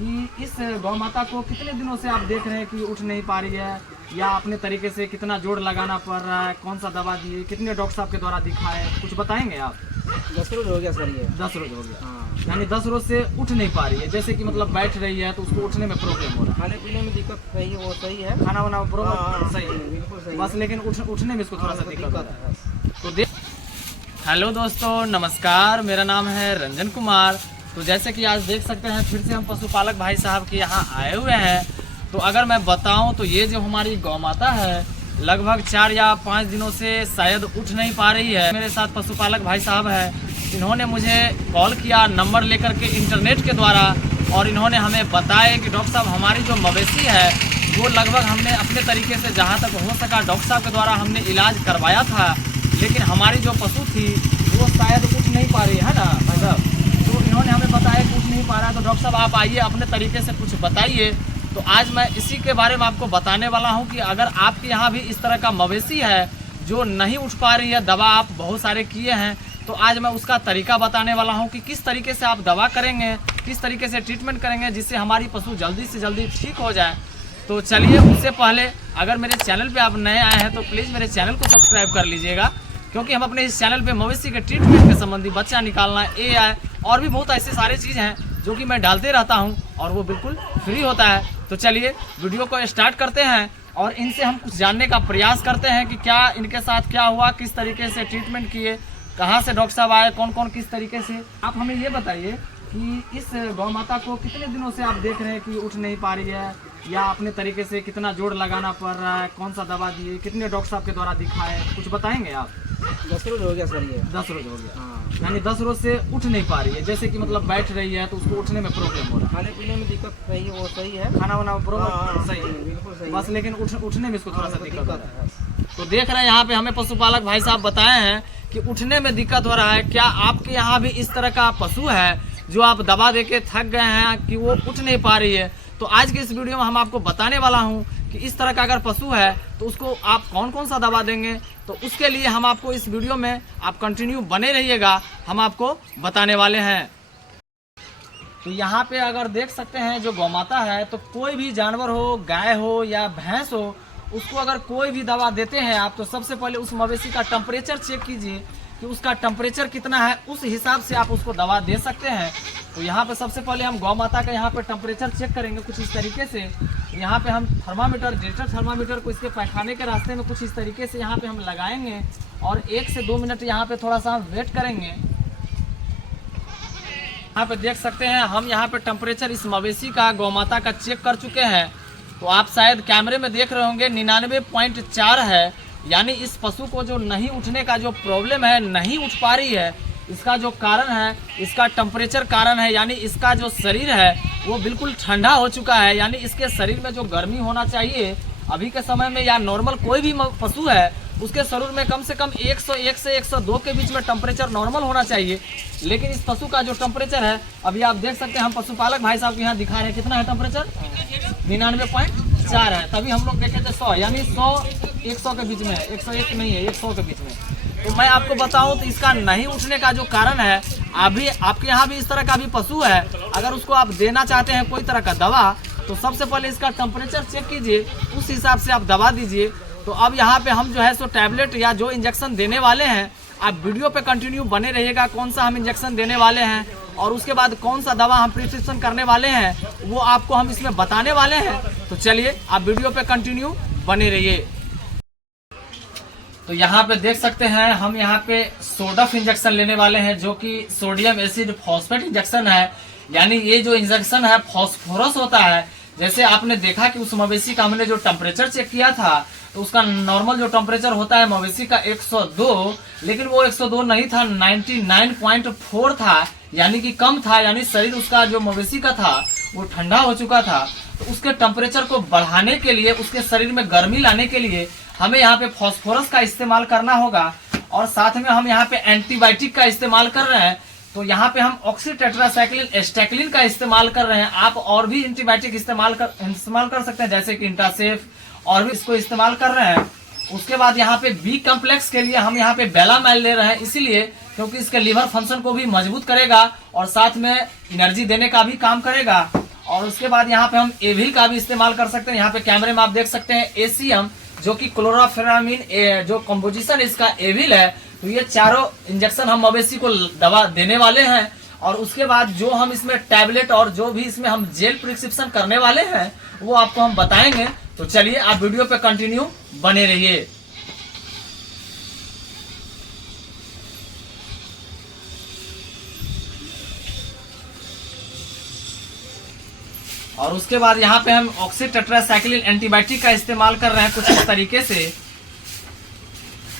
कि इस गौ माता को कितने दिनों से आप देख रहे हैं कि उठ नहीं पा रही है, या अपने तरीके से कितना जोड़ लगाना पड़ रहा है, कौन सा दवा दिए, कितने डॉक्टर साहब के द्वारा दिखाए, कुछ बताएंगे आप? 10 रोज हो गया सर ये। 10 रोज हो गया। हाँ। यानी 10 रोज से उठ नहीं पा रही है, जैसे कि मतलब बैठ रही है तो उसको उठने में प्रॉब्लम हो रहा है, खाने पीने में दिक्कत सही है, वो सही है, खाना वाना हाँ, प्रॉब्लम सही है, बिल्कुल सही बस है। लेकिन उठने में इसको थोड़ा सा दिक्कत हो रहा है। है। तो हेलो दोस्तों, नमस्कार, मेरा नाम है रंजन कुमार। तो जैसे कि आज देख सकते हैं फिर से हम पशुपालक भाई साहब के यहाँ आए हुए हैं। तो अगर मैं बताऊं तो ये जो हमारी गौ माता है लगभग 4 या 5 दिनों से शायद उठ नहीं पा रही है। मेरे साथ पशुपालक भाई साहब हैं, इन्होंने मुझे कॉल किया नंबर लेकर के इंटरनेट के द्वारा, और इन्होंने हमें बताया कि डॉक्टर साहब हमारी जो मवेशी है वो लगभग हमने अपने तरीके से जहाँ तक हो सका डॉक्टर साहब के द्वारा हमने इलाज करवाया था, लेकिन हमारी जो पशु थी वो शायद उठ नहीं पा रही है ना भाई साहब। तो इन्होंने हमें बताया कि उठ नहीं पा रहा है, तो डॉक्टर साहब आप आइए अपने तरीके से कुछ बताइए। तो आज मैं इसी के बारे में आपको बताने वाला हूं कि अगर आपके यहाँ भी इस तरह का मवेशी है जो नहीं उठ पा रही है, दवा आप बहुत सारे किए हैं, तो आज मैं उसका तरीका बताने वाला हूं कि किस तरीके से आप दवा करेंगे, किस तरीके से ट्रीटमेंट करेंगे जिससे हमारी पशु जल्दी से जल्दी ठीक हो जाए। तो चलिए, उससे पहले अगर मेरे चैनल पे आप नए आए हैं तो प्लीज़ मेरे चैनल को सब्सक्राइब कर लीजिएगा, क्योंकि हम अपने इस चैनल पे मवेशी के ट्रीटमेंट के संबंधी, बच्चा निकालना, AI और भी बहुत ऐसे सारे चीज़ हैं जो कि मैं डालते रहता हूं और वो बिल्कुल फ्री होता है। तो चलिए वीडियो को स्टार्ट करते हैं और इनसे हम कुछ जानने का प्रयास करते हैं कि क्या इनके साथ क्या हुआ, किस तरीके से ट्रीटमेंट किए, कहाँ से डॉक्टर साहब आए, कौन कौन किस तरीके से। आप हमें ये बताइए कि इस गौ माता को कितने दिनों से आप देख रहे हैं कि उठ नहीं पा रही है, या अपने तरीके से कितना जोड़ लगाना पड़ रहा है, कौन सा दवा दिए, कितने डॉक्टर साहब के द्वारा दिखाए, कुछ बताएंगे आप? 10 रोज हो गया सर ये। 10 रोज हो गया। हाँ। यानी 10 रोज से उठ नहीं पा रही है, जैसे कि मतलब बैठ रही है तो उसको उठने में प्रॉब्लम हो रहा है, खाने पीने में दिक्कत सही है, वो सही है, खाना वाना प्रॉब्लम हाँ, सही है, बिल्कुल सही बस है। लेकिन उठने में इसको थोड़ा सा दिक्कत हो रहा है। है। तो देख रहे हैं यहाँ पे हमें पशुपालक भाई साहब बताए हैं कि उठने में दिक्कत हो रहा है। क्या आपके यहाँ भी इस तरह का पशु है जो आप दवा देके थक गए हैं कि वो उठ नहीं पा रही है? तो आज की इस वीडियो में हम आपको बताने वाला हूँ कि इस तरह का अगर पशु है तो उसको आप कौन कौन सा दवा देंगे। तो उसके लिए हम आपको इस वीडियो में आप कंटिन्यू बने रहिएगा, हम आपको बताने वाले हैं। तो यहाँ पे अगर देख सकते हैं जो गौ माता है, तो कोई भी जानवर हो, गाय हो या भैंस हो, उसको अगर कोई भी दवा देते हैं आप, तो सबसे पहले उस मवेशी का टेम्परेचर चेक कीजिए कि उसका टेम्परेचर कितना है, उस हिसाब से आप उसको दवा दे सकते हैं। तो यहाँ पे सबसे पहले हम गौ माता का यहाँ पे टेम्परेचर चेक करेंगे कुछ इस तरीके से। यहाँ पे हम थर्मामीटर, डिजिटल थर्मामीटर को इसके पैखाने के रास्ते में कुछ इस तरीके से यहाँ पे हम लगाएंगे और 1 से 2 मिनट यहाँ पे थोड़ा सा हम वेट करेंगे। यहाँ पे देख सकते हैं हम यहाँ पे टेम्परेचर इस मवेशी का, गौ माता का चेक कर चुके हैं। तो आप शायद कैमरे में देख रहे होंगे 99.4 है। यानी इस पशु को जो नहीं उठने का जो प्रॉब्लम है, नहीं उठ पा रही है, इसका जो कारण है, इसका टेम्परेचर कारण है। यानी इसका जो शरीर है वो बिल्कुल ठंडा हो चुका है। यानी इसके शरीर में जो गर्मी होना चाहिए अभी के समय में, या नॉर्मल कोई भी पशु है उसके शरीर में कम से कम 101 से 102 के बीच में टेम्परेचर नॉर्मल होना चाहिए। लेकिन इस पशु का जो टेम्परेचर है, अभी आप देख सकते हैं, हम पशुपालक भाई साहब के यहाँ दिखा रहे हैं कितना है टेम्परेचर, 99.4 है। तभी हम लोग देखे थे 100, यानी 100-100 के बीच में, 101 नहीं है, 100 के बीच में। तो मैं आपको बताऊं तो इसका नहीं उठने का जो कारण है, अभी आपके यहाँ भी इस तरह का भी पशु है, अगर उसको आप देना चाहते हैं कोई तरह का दवा, तो सबसे पहले इसका टेम्परेचर चेक कीजिए, उस हिसाब से आप दवा दीजिए। तो अब यहाँ पे हम जो है सो टैबलेट या जो इंजेक्शन देने वाले हैं, आप वीडियो पे कंटिन्यू बने रहिएगा, कौन सा हम इंजेक्शन देने वाले हैं और उसके बाद कौन सा दवा हम प्रिस्क्रिप्शन करने वाले हैं, वो आपको हम इसमें बताने वाले हैं। तो चलिए आप वीडियो पे कंटिन्यू बने रहिए। तो यहाँ पे देख सकते हैं हम यहाँ पे सोडफ इंजेक्शन लेने वाले हैं, जो कि सोडियम एसिड फॉस्फेट इंजेक्शन है। यानी ये जो इंजेक्शन है फॉस्फोरस होता है। जैसे आपने देखा कि उस मवेशी का हमने जो टेम्परेचर चेक किया था, तो उसका नॉर्मल जो टेम्परेचर होता है मवेशी का 102, लेकिन वो 102 नहीं था, 99.4 था, यानी कि कम था। यानी शरीर उसका जो मवेशी का था वो ठंडा हो चुका था। तो उसके टेम्परेचर को बढ़ाने के लिए, उसके शरीर में गर्मी लाने के लिए हमें यहाँ पे फॉस्फोरस का इस्तेमाल करना होगा, और साथ में हम यहाँ पे एंटीबायोटिक का इस्तेमाल कर रहे हैं। तो यहाँ पे हम ऑक्सीटेट्रासाइक्लिन एस्टैक्लिन का इस्तेमाल कर रहे हैं। आप और भी एंटीबायोटिक इस्तेमाल कर सकते हैं, जैसे कि इंटासेफ, और भी इसको इस्तेमाल कर रहे हैं। उसके बाद यहाँ पे बी कम्प्लेक्स के लिए हम यहाँ पे बेलामेल ले रहे हैं, इसीलिए क्योंकि इसके लीवर फंक्शन को भी मजबूत करेगा और साथ में एनर्जी देने का भी काम करेगा। और उसके बाद यहाँ पे हम एविल का भी इस्तेमाल कर सकते हैं। यहाँ पे कैमरे में आप देख सकते हैं एसीएम, जो कि क्लोराफेनामिन जो कंपोजिशन इसका एविल है। तो ये चारों इंजेक्शन हम मवेशी को दवा देने वाले हैं। और उसके बाद जो हम इसमें टैबलेट और जो भी इसमें हम जेल प्रिस्क्रिप्शन करने वाले हैं वो आपको हम बताएंगे। तो चलिए आप वीडियो पे कंटिन्यू बने रहिए। और उसके बाद यहाँ पे हम ऑक्सीटेट्रासाइक्लिन एंटीबायोटिक का इस्तेमाल कर रहे हैं कुछ इस तरीके से।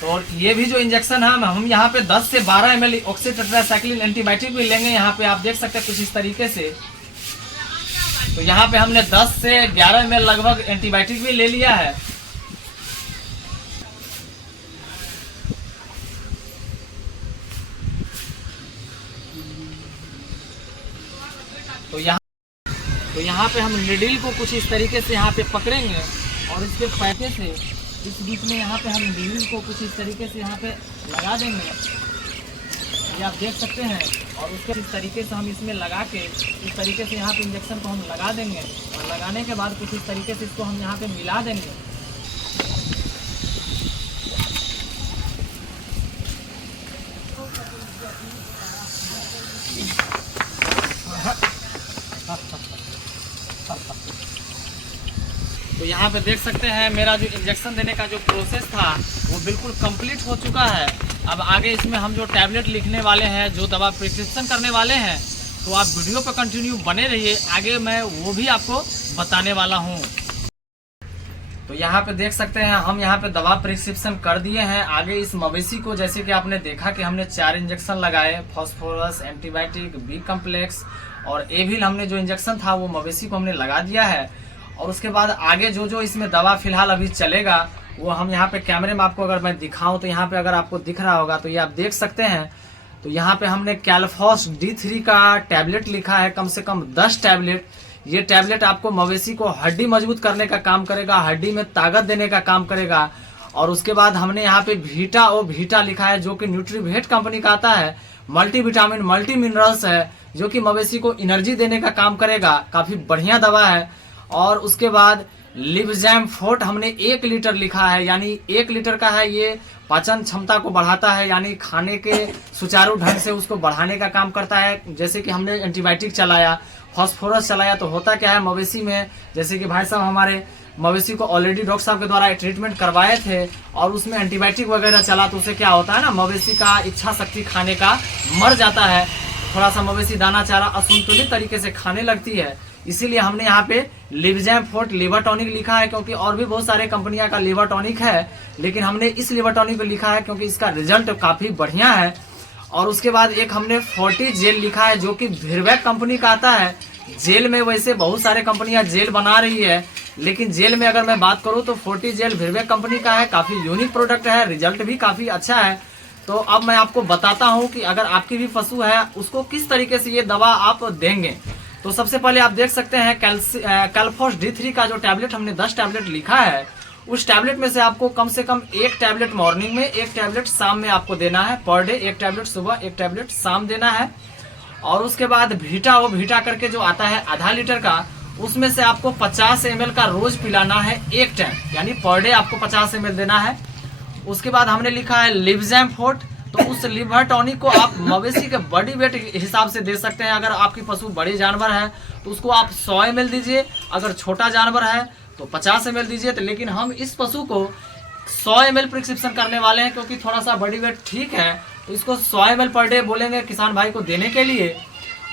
तो ये भी जो इंजेक्शन है हम यहाँ पे 10 से 12 ml ऑक्सीटेट्रासाइक्लिन एंटीबायोटिक भी लेंगे। यहाँ पे आप देख सकते हैं कुछ इस तरीके से। तो यहाँ पे हमने 10 से 11 ml लगभग एंटीबायोटिक भी ले लिया है। तो यहाँ पे हम नीडल को कुछ इस तरीके से यहाँ पे पकड़ेंगे और इसके पैके से इस बीच में यहाँ पे हम नीडल को कुछ इस तरीके से यहाँ पे लगा देंगे। ये आप देख सकते हैं। और उसके इस तरीके से हम इसमें लगा के इस तरीके से यहाँ पे इंजेक्शन को हम लगा देंगे। और लगाने के बाद कुछ इस तरीके से इसको हम यहाँ पे मिला देंगे। तो यहाँ पे देख सकते हैं मेरा जो इंजेक्शन देने का जो प्रोसेस था वो बिल्कुल कंप्लीट हो चुका है। अब आगे इसमें हम जो टैबलेट लिखने वाले हैं, जो दवा प्रिस्क्रिप्शन करने वाले हैं, तो आप वीडियो पर कंटिन्यू बने रहिए। आगे मैं वो भी आपको बताने वाला हूँ। तो यहाँ पे देख सकते हैं हम यहाँ पे दवा प्रिस्क्रिप्शन कर दिए हैं। आगे इस मवेशी को जैसे कि आपने देखा कि हमने 4 इंजेक्शन लगाए, फॉस्फोरस, एंटीबायोटिक, बी कम्प्लेक्स और एविल हमने जो इंजेक्शन था वो मवेशी को हमने लगा दिया है। और उसके बाद आगे जो इसमें दवा फिलहाल अभी चलेगा वो हम यहाँ पे कैमरे में आपको अगर मैं दिखाऊं तो यहाँ पे अगर आपको दिख रहा होगा तो ये आप देख सकते हैं। तो यहाँ पे हमने कैल्फॉस D3 का टैबलेट लिखा है, कम से कम 10 टैबलेट। ये टैबलेट आपको मवेशी को हड्डी मजबूत करने का काम करेगा, हड्डी में ताकत देने का काम करेगा। और उसके बाद हमने यहाँ पे वीटा लिखा है, जो कि न्यूट्रीवेट कंपनी का आता है। मल्टीविटामिन मल्टी मिनरल्स है, जो कि मवेशी को एनर्जी देने का काम करेगा। काफी बढ़िया दवा है। और उसके बाद लिबजैम फोर्ट हमने 1 लीटर लिखा है, यानी 1 लीटर का है। ये पाचन क्षमता को बढ़ाता है, यानी खाने के सुचारू ढंग से उसको बढ़ाने का काम करता है। जैसे कि हमने एंटीबायोटिक चलाया, फॉस्फोरस चलाया, तो होता क्या है मवेशी में, जैसे कि भाई साहब हमारे मवेशी को ऑलरेडी डॉक्टर साहब के द्वारा ट्रीटमेंट करवाए थे और उसमें एंटीबायोटिक वगैरह चला, तो उससे क्या होता है ना, मवेशी का इच्छा शक्ति खाने का मर जाता है। थोड़ा सा मवेशी दाना चारा असंतुलित तरीके से खाने लगती है। इसीलिए हमने यहाँ पे लिबजैम फोर्ट लिवर टॉनिक लिखा है, क्योंकि और भी बहुत सारे कंपनियां का लिवर टॉनिक है, लेकिन हमने इस लिवर टॉनिक को लिखा है क्योंकि इसका रिजल्ट काफी बढ़िया है। और उसके बाद एक हमने 40 जेल लिखा है, जो कि भिरवैक कंपनी का आता है। जेल में वैसे बहुत सारे कंपनियां जेल बना रही है, लेकिन जेल में अगर मैं बात करूं तो 40 जेल भिरवैक कंपनी का है। काफी यूनिक प्रोडक्ट है, रिजल्ट भी काफी अच्छा है। तो अब मैं आपको बताता हूं कि अगर आपकी भी पशु है उसको किस तरीके से ये दवा आप देंगे। तो सबसे पहले आप देख सकते हैं कैल्फॉस D3 का जो टैबलेट हमने 10 टैबलेट लिखा है, उस टैबलेट में से आपको कम से कम 1 टैबलेट मॉर्निंग में, 1 टैबलेट शाम में आपको देना है। पर डे 1 टैबलेट सुबह, 1 टैबलेट शाम देना है। और उसके बाद वीटा करके जो आता है आधा लीटर का, उसमें से आपको 50 ml का रोज पिलाना है 1 टाइम, यानी पर डे आपको 50 ml देना है। उसके बाद हमने लिखा है लिबजैम फोर्ट, तो उस लिवर टॉनिक को आप मवेशी के बॉडी वेट हिसाब से दे सकते हैं। अगर आपकी पशु बड़ी जानवर है तो उसको आप 100 ml दीजिए, अगर छोटा जानवर है तो 50 ml दीजिए। तो लेकिन हम इस पशु को 100 ml प्रिस्क्रिप्शन करने वाले हैं, क्योंकि थोड़ा सा बॉडी वेट ठीक है, तो इसको 100 ml पर डे बोलेंगे किसान भाई को देने के लिए।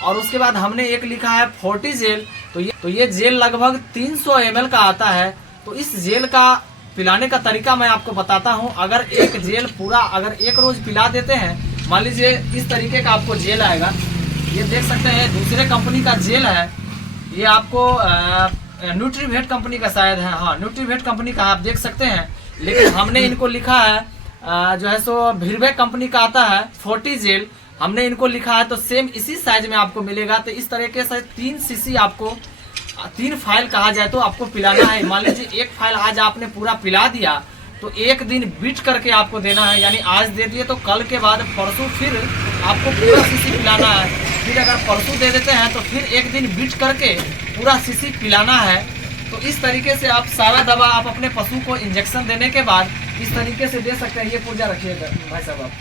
और उसके बाद हमने एक लिखा है 40 जेल, तो ये जेल लगभग 300 ml का आता है। तो इस जेल का पिलाने का तरीका मैं आपको बताता हूं। अगर एक जेल पूरा अगर एक रोज पिला देते हैं, मान लीजिए इस तरीके का आपको जेल आएगा, ये देख सकते हैं दूसरे कंपनी का जेल है, ये आपको न्यूट्रीवेट कंपनी का शायद है, हाँ न्यूट्रीवेट कंपनी का आप देख सकते हैं। लेकिन हमने इनको लिखा है जो है सो भिरवैक कंपनी का आता है 40 जेल, हमने इनको लिखा है, तो सेम इसी साइज में आपको मिलेगा। तो इस तरीके से 3 सीसी आपको 3 फाइल कहा जाए तो आपको पिलाना है। मान लीजिए 1 फाइल आज आपने पूरा पिला दिया, तो 1 दिन बीट करके आपको देना है, यानी आज दे दिए तो कल के बाद परसों फिर आपको पूरा सीसी पिलाना है। फिर अगर परसों दे देते हैं तो फिर 1 दिन बीट करके पूरा शीशी पिलाना है। तो इस तरीके से आप सारा दवा आप अपने पशु को इंजेक्शन देने के बाद इस तरीके से दे सकते हैं। ये पुर्जा रखिएगा भाई साहब आप।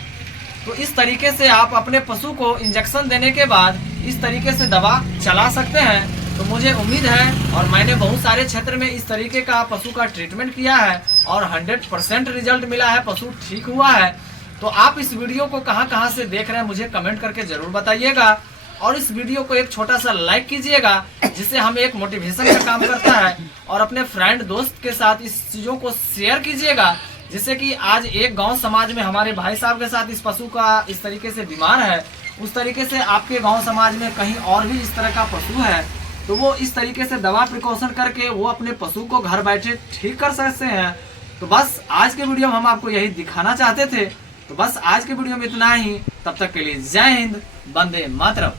तो इस तरीके से आप अपने पशु को इंजेक्शन देने के बाद इस तरीके से दवा चला सकते हैं। तो मुझे उम्मीद है और मैंने बहुत सारे क्षेत्र में इस तरीके का पशु का ट्रीटमेंट किया है और 100% रिजल्ट मिला है, पशु ठीक हुआ है। तो आप इस वीडियो को कहां से देख रहे हैं मुझे कमेंट करके जरूर बताइएगा और इस वीडियो को एक छोटा सा लाइक कीजिएगा, जिससे हमें एक मोटिवेशन का काम करता है। और अपने फ्रेंड दोस्त के साथ इस चीज़ों को शेयर कीजिएगा, जिससे कि आज एक गांव समाज में हमारे भाई साहब के साथ इस पशु का इस तरीके से बीमार है, उस तरीके से आपके गांव समाज में कहीं और भी इस तरह का पशु है तो वो इस तरीके से दवा प्रिकॉशन करके वो अपने पशु को घर बैठे ठीक कर सकते हैं। तो बस आज के वीडियो में हम आपको यही दिखाना चाहते थे। तो बस आज के वीडियो में इतना ही। तब तक के लिए जय हिंद, वंदे मातरम।